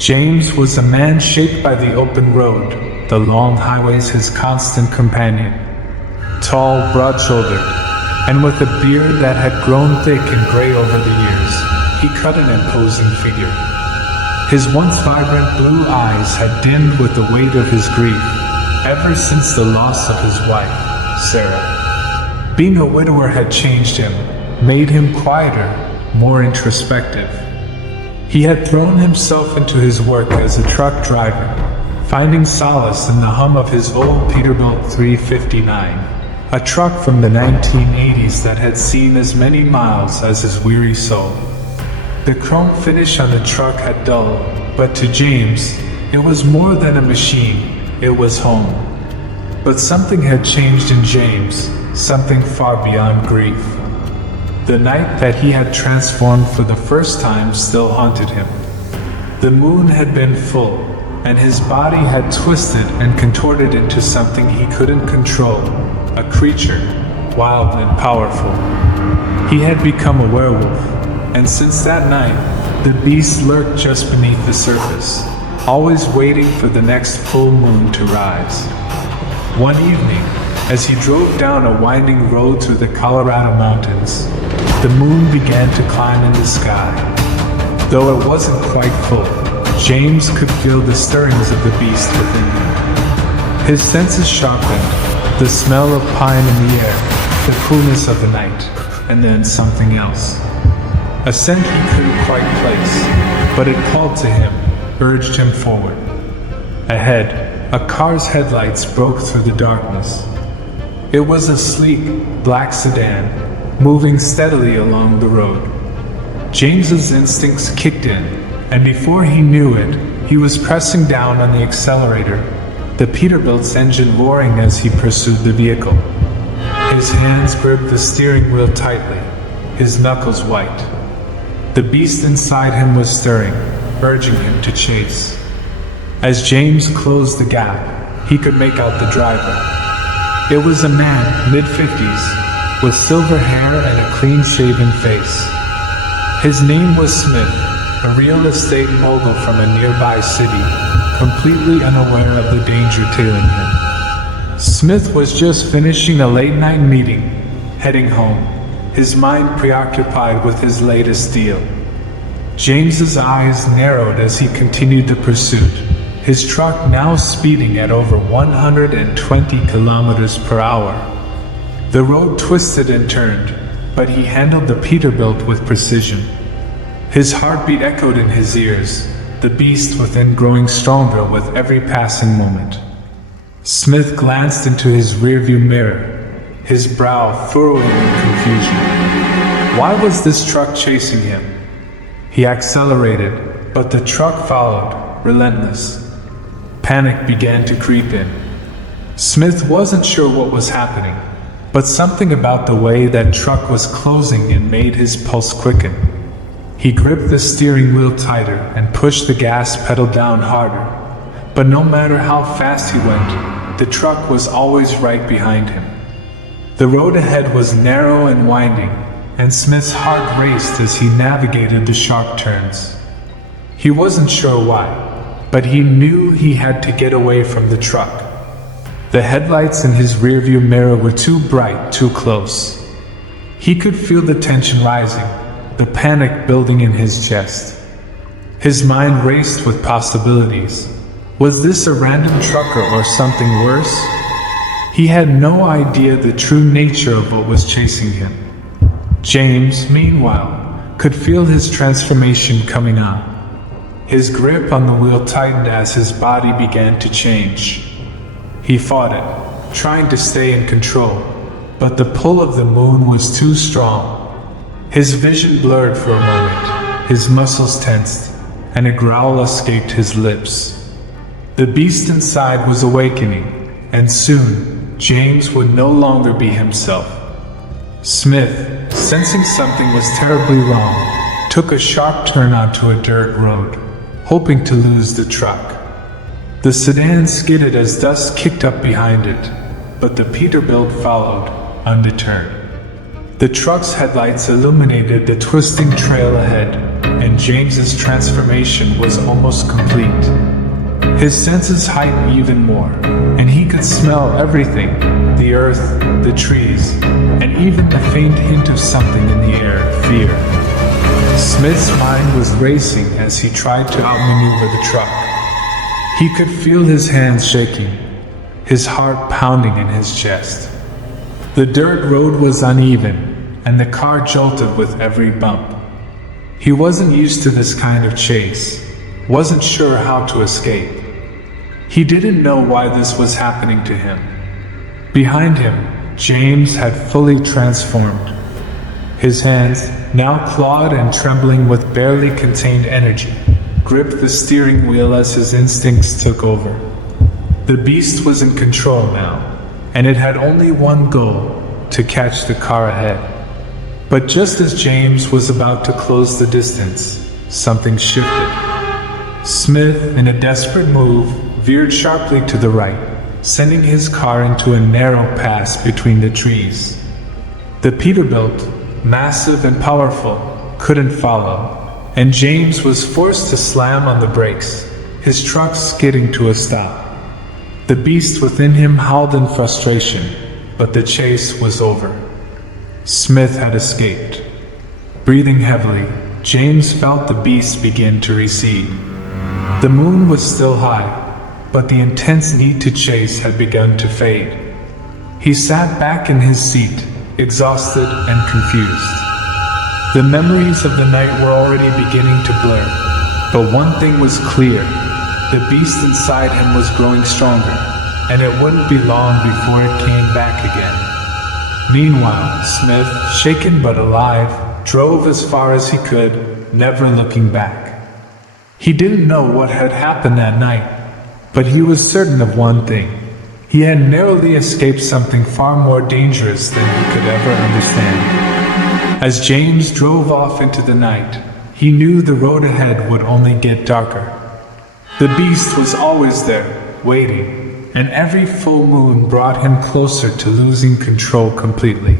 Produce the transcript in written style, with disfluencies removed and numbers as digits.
James was a man shaped by the open road, the long highways his constant companion. Tall, broad-shouldered, and with a beard that had grown thick and gray over the years, he cut an imposing figure. His once vibrant blue eyes had dimmed with the weight of his grief, ever since the loss of his wife, Sarah. Being a widower had changed him, made him quieter, more introspective. He had thrown himself into his work as a truck driver, finding solace in the hum of his old Peterbilt 359, a truck from the 1980s that had seen as many miles as his weary soul. The chrome finish on the truck had dulled, but to James, it was more than a machine, it was home. But something had changed in James, something far beyond grief. The night that he had transformed for the first time still haunted him. The moon had been full, and his body had twisted and contorted into something he couldn't control, a creature, wild and powerful. He had become a werewolf, and since that night, the beast lurked just beneath the surface, always waiting for the next full moon to rise. One evening, as he drove down a winding road through the Colorado mountains, the moon began to climb in the sky. Though it wasn't quite full, James could feel the stirrings of the beast within him. His senses sharpened, the smell of pine in the air, the coolness of the night, and then something else. A scent he couldn't quite place, but it called to him, urged him forward. Ahead, a car's headlights broke through the darkness. It was a sleek, black sedan, moving steadily along the road. James's instincts kicked in, and before he knew it, he was pressing down on the accelerator, the Peterbilt's engine roaring as he pursued the vehicle. His hands gripped the steering wheel tightly, his knuckles white. The beast inside him was stirring, urging him to chase. As James closed the gap, he could make out the driver. It was a man, mid-50s, with silver hair and a clean-shaven face. His name was Smith, a real estate mogul from a nearby city, completely unaware of the danger tailing him. Smith was just finishing a late-night meeting, heading home, his mind preoccupied with his latest deal. James's eyes narrowed as he continued the pursuit, his truck now speeding at over 120 kilometers per hour. The road twisted and turned, but he handled the Peterbilt with precision. His heartbeat echoed in his ears, the beast within growing stronger with every passing moment. Smith glanced into his rearview mirror, his brow furrowing in confusion. Why was this truck chasing him? He accelerated, but the truck followed, relentless. Panic began to creep in. Smith wasn't sure what was happening, but something about the way that truck was closing in made his pulse quicken. He gripped the steering wheel tighter and pushed the gas pedal down harder. But no matter how fast he went, the truck was always right behind him. The road ahead was narrow and winding, and Smith's heart raced as he navigated the sharp turns. He wasn't sure why, but he knew he had to get away from the truck. The headlights in his rearview mirror were too bright, too close. He could feel the tension rising, the panic building in his chest. His mind raced with possibilities. Was this a random trucker or something worse? He had no idea the true nature of what was chasing him. James, meanwhile, could feel his transformation coming on. His grip on the wheel tightened as his body began to change. He fought it, trying to stay in control, but the pull of the moon was too strong. His vision blurred for a moment, his muscles tensed, and a growl escaped his lips. The beast inside was awakening, and soon, James would no longer be himself. Smith, sensing something was terribly wrong, took a sharp turn onto a dirt road, hoping to lose the truck. The sedan skidded as dust kicked up behind it, but the Peterbilt followed, undeterred. The truck's headlights illuminated the twisting trail ahead, and James's transformation was almost complete. His senses heightened even more, and he could smell everything: the earth, the trees, and even the faint hint of something in the air: fear. Smith's mind was racing as he tried to outmaneuver the truck. He could feel his hands shaking, his heart pounding in his chest. The dirt road was uneven, and the car jolted with every bump. He wasn't used to this kind of chase, wasn't sure how to escape. He didn't know why this was happening to him. Behind him, James had fully transformed. His hands, now clawed and trembling with barely contained energy, gripped the steering wheel as his instincts took over. The beast was in control now, and it had only one goal: to catch the car ahead. But just as James was about to close the distance, something shifted. Smith, in a desperate move, veered sharply to the right, sending his car into a narrow pass between the trees. The Peterbilt, massive and powerful, couldn't follow, and James was forced to slam on the brakes, his truck skidding to a stop. The beast within him howled in frustration, but the chase was over. Smith had escaped. Breathing heavily, James felt the beast begin to recede. The moon was still high, but the intense need to chase had begun to fade. He sat back in his seat, exhausted and confused. The memories of the night were already beginning to blur, but one thing was clear: the beast inside him was growing stronger, and it wouldn't be long before it came back again. Meanwhile, Smith, shaken but alive, drove as far as he could, never looking back. He didn't know what had happened that night, but he was certain of one thing: he had narrowly escaped something far more dangerous than he could ever understand. As James drove off into the night, he knew the road ahead would only get darker. The beast was always there, waiting, and every full moon brought him closer to losing control completely.